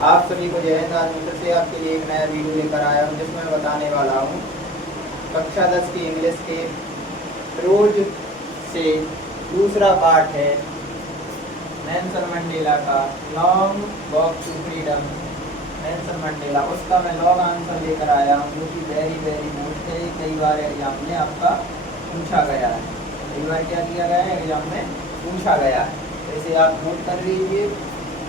आप सभी को जय हिंद। आज फिर से आपके लिए एक नया वीडियो लेकर आया हूँ जिसमें मैं बताने वाला हूँ कक्षा 10 की इंग्लिश के रोज से दूसरा पार्ट है नेल्सन मंडेला का long walk to freedom. Nelson Mandela उसका मैं लॉन्ग आंसर लेकर आया हूँ जो कि वेरी वेरी मोस्ट है। कई बार एग्जाम में आपका पूछा गया है, कई बार क्या किया गया है एग्जाम में पूछा गया है, तो इसे आप नोट कर लीजिए।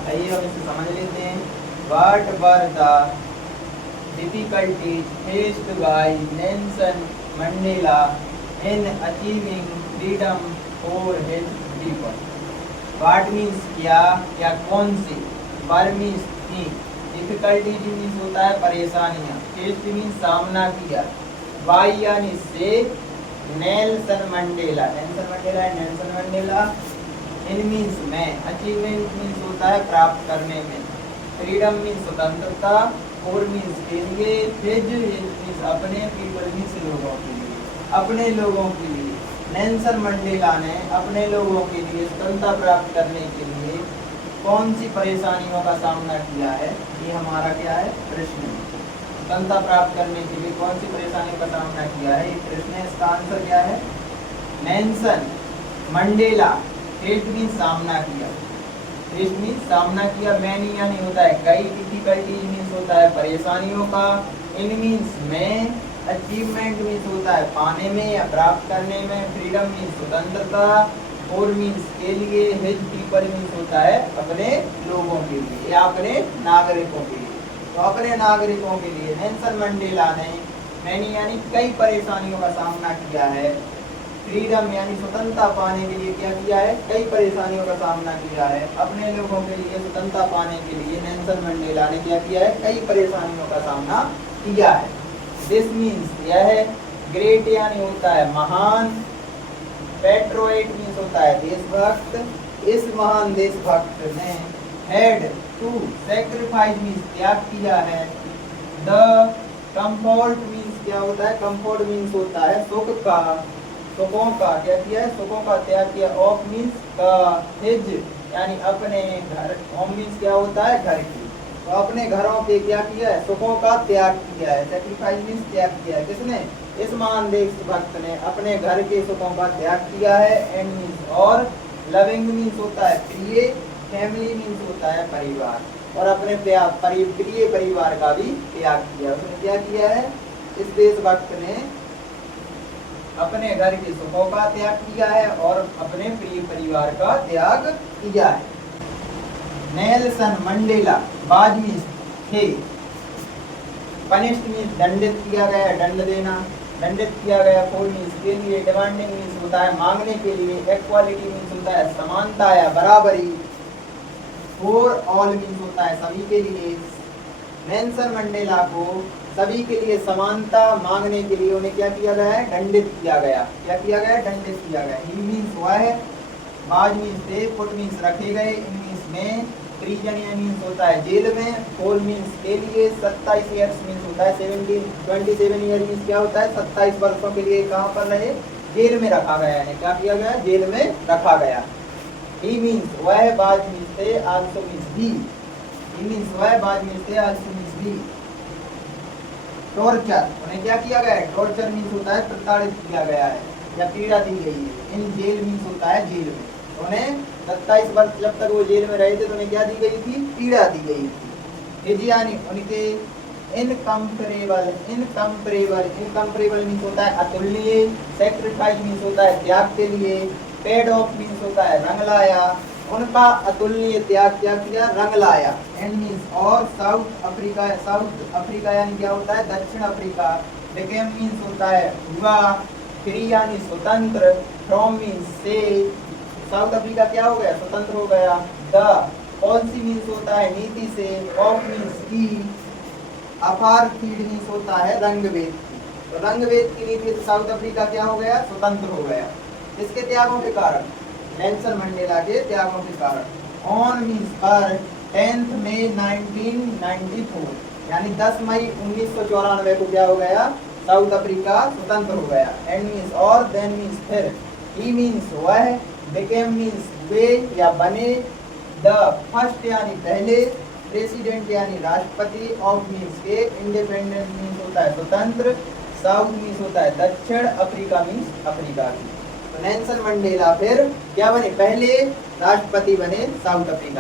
आइए हम इसे समझ लेते हैं। What were the difficulties faced by Nelson Mandela in achieving freedom for his people? What means क्या या कौन सी, वर मीन्स थी, डिफिकल्टीज मीन्स होता है परेशानियां, फेस्ड मीन्स सामना किया, बाय यानी से, नेल्सन मंडेला नेल्सन मंडेला, इन मीन्स में, अचीवमेंट मीन्स होता है प्राप्त करने में, फ्रीडम मीन्स स्वतंत्रता, और मीन्स के लिए, हिज मीन्स अपने, पीपल मीन्स लोगों के लिए, अपने लोगों के लिए। नेल्सन मंडेला ने अपने लोगों के लिए स्वतंत्रता प्राप्त करने के लिए कौन सी परेशानियों का सामना किया है, ये हमारा क्या है प्रश्न। स्वतंत्रता प्राप्त करने के लिए कौन सी परेशानियों का सामना किया है, ये प्रश्न है। इसका आंसर क्या है, नेल्सन मंडेला, फेस्ड मीन्स सामना किया, फेस्ड मीन्स सामना किया, मैनी यानी होता है कई, डिफिकल्टीज मीन्स होता है परेशानियों का, इन मीन्स में, अचीवमेंट मीन्स होता है पाने में या प्राप्त करने में, फ्रीडम मीन्स स्वतंत्रता, और मीन्स के लिए, हिज पीपल मीन्स होता है अपने लोगों के लिए या अपने नागरिकों के लिए। तो अपने नागरिकों के लिए नेल्सन मंडेला ने मैनी यानी कई परेशानियों का सामना किया है, फ्रीडम यानी स्वतंत्रता पाने के लिए क्या किया है, कई परेशानियों का सामना किया है, अपने लोगों के लिए स्वतंत्रता पाने के लिए नेल्सन मंडेला ने क्या किया है, कई परेशानियों का सामना किया है। दिस मीन्स यह है, ग्रेट यानी होता है महान, पेट्रोइट मीन्स होता है देशभक्त, इस महान देशभक्त ने हैड टू सैक्रिफाइस मीन्स त्याग किया है, द कंफर्ट मीन्स क्या होता है, कंफर्ट मीन्स होता है सुख का, सुखों का क्या किया है, सुखों का त्याग किया, ऑफ मीन्स का, हिज यानी अपने घर, होम मीन्स क्या होता है घर की, तो अपने घरों के क्या किया है, सुखों का त्याग किया है, सैक्रिफाइस मीन्स त्याग किया है, किसने, इस महान देशभक्त ने अपने घर के सुखों का त्याग किया है, एंड मीन्स और, लविंग मीन्स होता है प्रिय, फैमिली मीन्स होता है परिवार, और अपने प्रिय परिवार का भी त्याग किया। उसने क्या किया है, इस देशभक्त ने अपने घर के सुखों का त्याग किया है और अपने प्रिय परिवार का त्याग किया है। नेल्सन मंडेला बाज मीन्स थे, पनिश्ड मीन्स दंडित किया गया, दंड देना, दंडित किया गया, फोर मीन्स के लिए, डिमांडिंग मीन्स होता है मांगने के लिए, इक्वालिटी मीन्स होता है समानता या बराबरी, फॉर ऑल मीन्स होता है सभी के लिए। नेल्सन मंडेला को सभी के लिए समानता मांगने के लिए उन्हें क्या किया गया है, दंडित किया गया, क्या किया गया, दंडित किया गया। ही मीन्स हुआ है, बाज मीन्स थे, पुट मीन्स रखे गए, इन मीन्स में, प्रिजन मीन्स होता है जेल में, फोर मीन्स के लिए, 27 ईयर्स मीन्स होता है 27 ईयर मीन्स क्या होता है 27 वर्षों के लिए कहाँ पर रहे, जेल में रखा गया है, क्या किया गया, जेल में रखा गया। ही मीन्स वह, बाज मीन्स थे, आल्सो मीन्स भी, ही मीन्स वह, बाज मीन्स थे, आल्सो मीन्स भी। टॉर्चर, उन्हें क्या किया गया है, टॉर्चर मीन्स होता है प्रताड़ित किया गया है या पीड़ा दी गई है, इन जेल मीन्स होता है जेल में, उन्हें 27 वर्ष जब तक वो जेल में रहे थे तो उन्हें क्या दी गई थी, पीड़ा दी गई थी। हिज यानी उनके, इनकम्परेबल, इनकम्परेबल मीन्स होता है अतुलनीय, सैक्रिफाइस मीन्स होता है त्याग के लिए, पेड ऑफ मीन्स होता है रंग लाया, उनका अतुलनीय त्याग क्या किया, रंग लाया, एंड मीन्स और, साउथ अफ्रीका यानी क्या होता है दक्षिण अफ्रीका, बिकेम मीन्स होता है हुआ, फ्री यानी स्वतंत्र, फ्रॉम मीन्स से, साउथ अफ्रीका क्या हो गया, स्वतंत्र हो गया, द पॉलिसी मीन्स होता है नीति से, ऑफ मीन्स की, अपार्थीड मीन्स होता है रंगभेद की, तो रंगभेद की नीति से साउथ अफ्रीका क्या हो गया, स्वतंत्र हो गया, इसके त्यागों के कारण, नेल्सन मंडेला के त्यागों के कारण। ऑन मीन्स पर, 10 मई 1994 यानी 10 मई 1994 को क्या हो गया, साउथ अफ्रीका स्वतंत्र हो गया, एंड मीन्स और, देन मीन्स फिर, ही मीन्स वह, बिकेम मीन्स वे या बने, द फर्स्ट यानी पहले, प्रेसिडेंट यानी राष्ट्रपति, ऑफ मीन्स के, इंडिपेंडेंट मीन्स होता है स्वतंत्र, साउथ मीन्स होता है दक्षिण, अफ्रीका मीन्स अफ्रीका की। तो नेल्सन मंडेला फिर क्या बने, पहले राष्ट्रपति बने साउथ अफ्रीका।